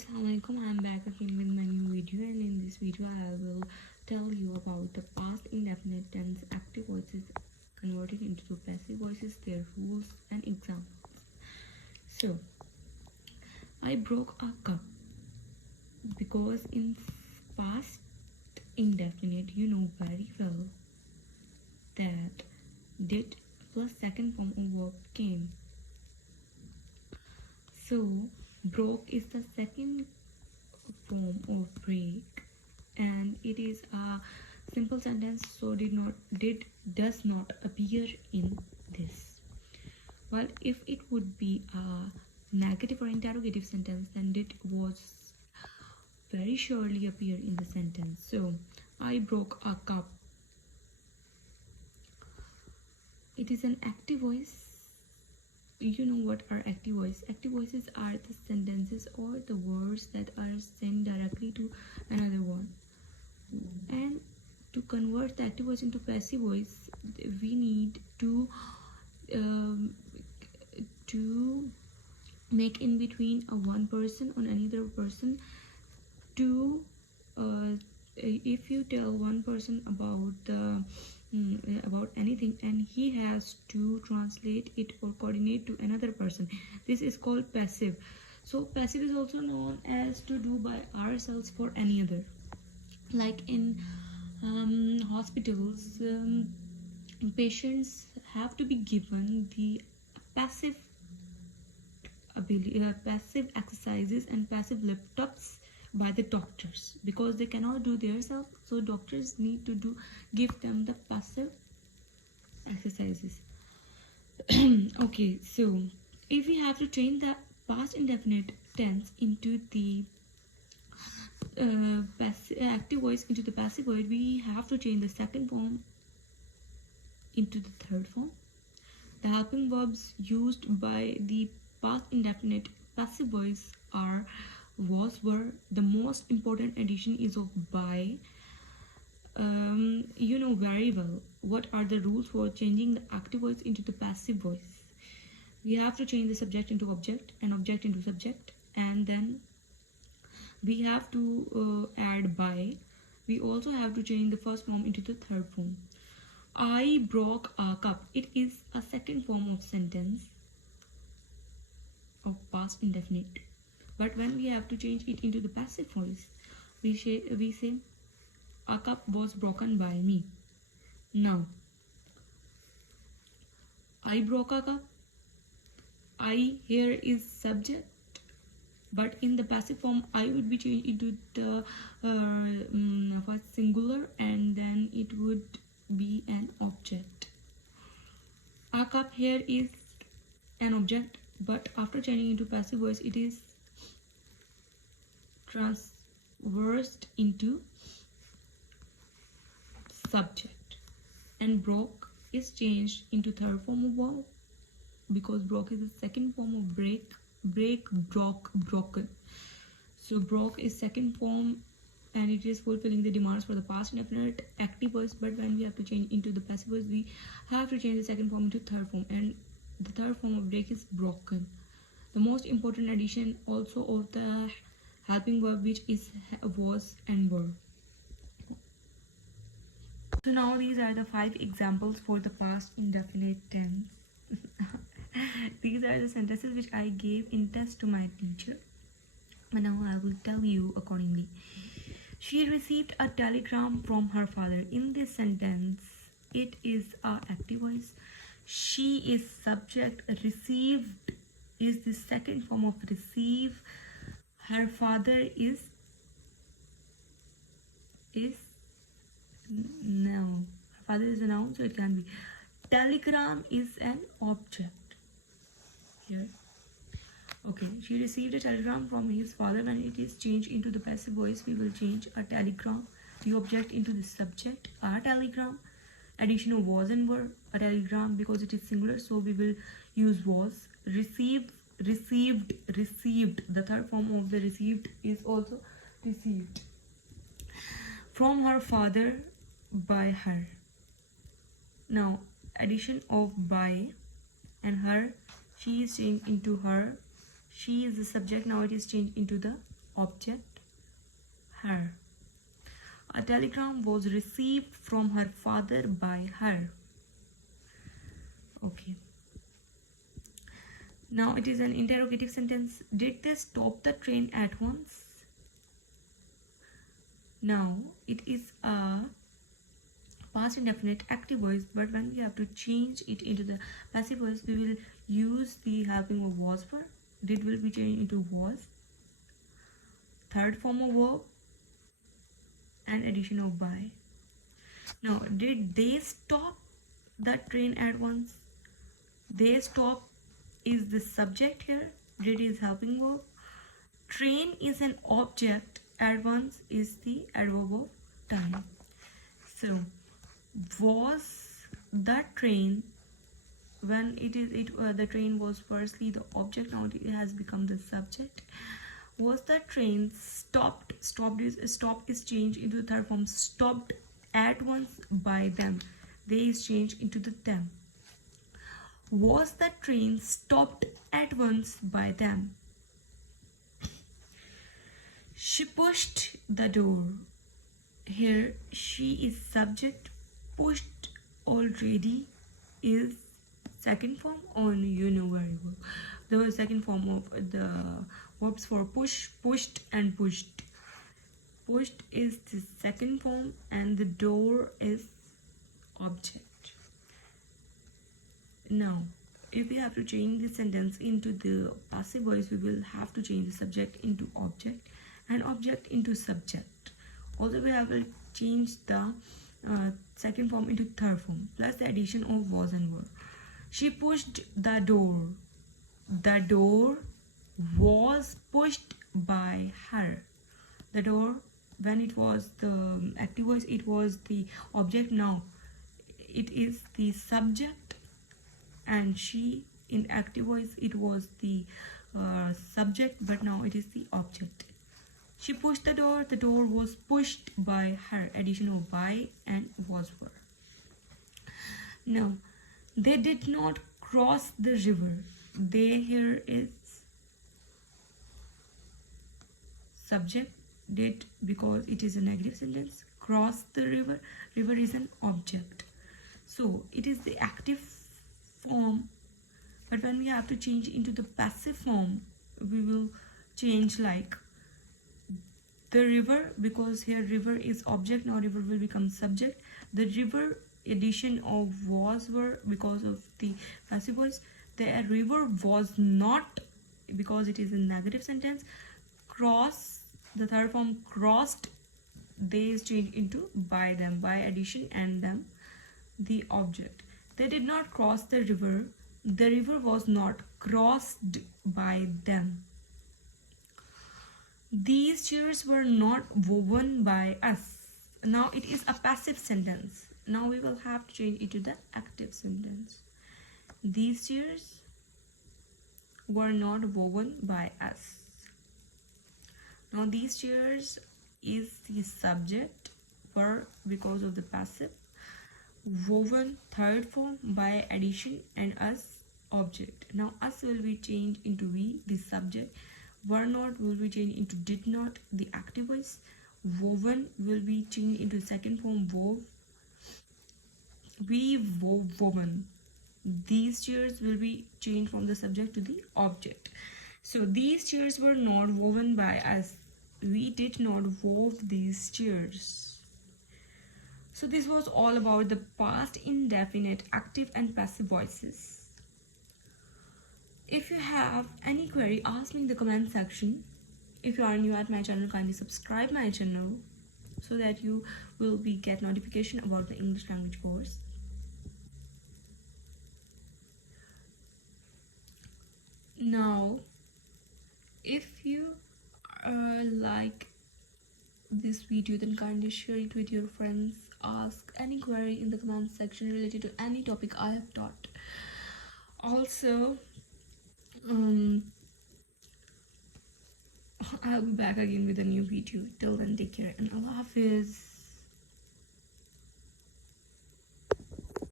Assalamualaikum. I'm back again with my new video, and in this video I will tell you about the past indefinite tense active voices converted into passive voices, their rules and examples. So, I broke a cup, because in past indefinite you know very well that did plus second form of verb came. So broke is the second form of break, and it is a simple sentence, so does not appear in this. Well, if it would be a negative or interrogative sentence, then did was very surely appear in the sentence. So I broke a cup. It is an active voice. You know what are active voices? Active voices are the sentences or the words that are sent directly to another one. And to convert the active voice into passive voice, we need to make in between a one person or another person. To if you tell one person about anything, and he has to translate it or coordinate to another person, this is called passive. So passive is also known as to do by ourselves for any other. Like in hospitals, patients have to be given the passive passive exercises and passive lifts by the doctors, because they cannot do themselves, so doctors need to give them the passive exercises. Okay, so if we have to change the past indefinite tense into the active voice into the passive voice, we have to change the second form into the third form. The helping verbs used by the past indefinite passive voice are was, were. The most important addition is of by. You know very well what are the rules for changing the active voice into the passive voice. We have to change the subject into object and object into subject, and then we have to add by. We also have to change the first form into the third form. I broke a cup. It is a second form of sentence of past indefinite. But when we have to change it into the passive voice, we say a cup was broken by me. Now, I broke a cup. I here is subject, but in the passive form, I would be changed into the first singular, and then it would be an object. A cup here is an object, but after changing into passive voice, it is transversed into subject. And broke is changed into third form of verb, because broke is the second form of break, broke, broken. So broke is second form, and it is fulfilling the demands for the past indefinite active voice. But when we have to change into the passive voice, we have to change the second form into third form, and the third form of break is broken. The most important addition also of the helping verb, which is was and were. So now these are the 5 examples for the past indefinite tense. These are the sentences which I gave in test to my teacher, but now I will tell you accordingly. She received a telegram from her father. In this sentence, it is a active voice. She is subject. Received is the second form of receive. Her father is no. Her father is a noun, so it can be. Telegram is an object. Here. Okay, she received a telegram from his father. When it is changed into the passive voice, we will change a telegram, the object, into the subject, a telegram. Addition of was and were. A telegram, because it is singular, so we will use was. Received. The third form of the received is also received. From her father, by her. Now, addition of by and her. She is changed into her. She is the subject. Now it is changed into the object her. A telegram was received from her father by her. Okay. Now it is an interrogative sentence. Did they stop the train at once? Now it is a past indefinite active voice, but when we have to change it into the passive voice, we will use the helping verb was for. Did will be changed into was. Third form of verb and addition of by. Now, did they stop the train at once? They stop is the subject here. Did is helping verb. Train is an object. At once is the adverb of time. So, was the train, when the train was firstly the object, now it has become the subject. Was the train stopped? Stop is changed into the third form. Stopped at once by them. They is changed into the them. Was the train stopped at once by them? She pushed the door. Here she is subject. Pushed already is second form on variable. The second form of the verbs for push, pushed and pushed. Pushed is the second form and the door is object. Now, if we have to change the sentence into the passive voice, we will have to change the subject into object and object into subject. Also, we have to change the second form into third form plus the addition of was and were. She pushed the door. The door was pushed by her. The door, when it was the active voice, it was the object. Now it is the subject, and she in active voice it was the subject, but now it is the object. She pushed the door was pushed by her. Addition of by and was were. Now, they did not cross the river. They here is subject. Did, because it is a negative sentence. Cross the river. River is an object. So, it is the active form. But when we have to change into the passive form, we will change like the river, because here river is object, now river will become subject. The river, addition of was were, because of the passive voice. The river was not, because it is a negative sentence. Cross, the third form crossed, they is changed into by them, by addition and them, the object. They did not cross the river. The river was not crossed by them. These chairs were not woven by us. Now it is a passive sentence. Now we will have to change it to the active sentence. These chairs were not woven by us. Now these chairs is the subject, were because of the passive. Woven, third form, by addition, and us, object. Now us will be changed into we, the subject. Were not will be changed into did not, the active voice. Woven will be changed into second form, wove. We woven. These chairs will be changed from the subject to the object. So these chairs were not woven by us. We did not wove these chairs. So this was all about the past indefinite active and passive voices. If you have any query, ask me in the comment section. If you are new at my channel, kindly subscribe my channel so that you will get notification about the English language course. Now, if you like this video, then kindly share it with your friends. Ask any query in the comment section related to any topic I have taught. Also, I'll be back again with a new video. Till then, take care and Allah Hafiz.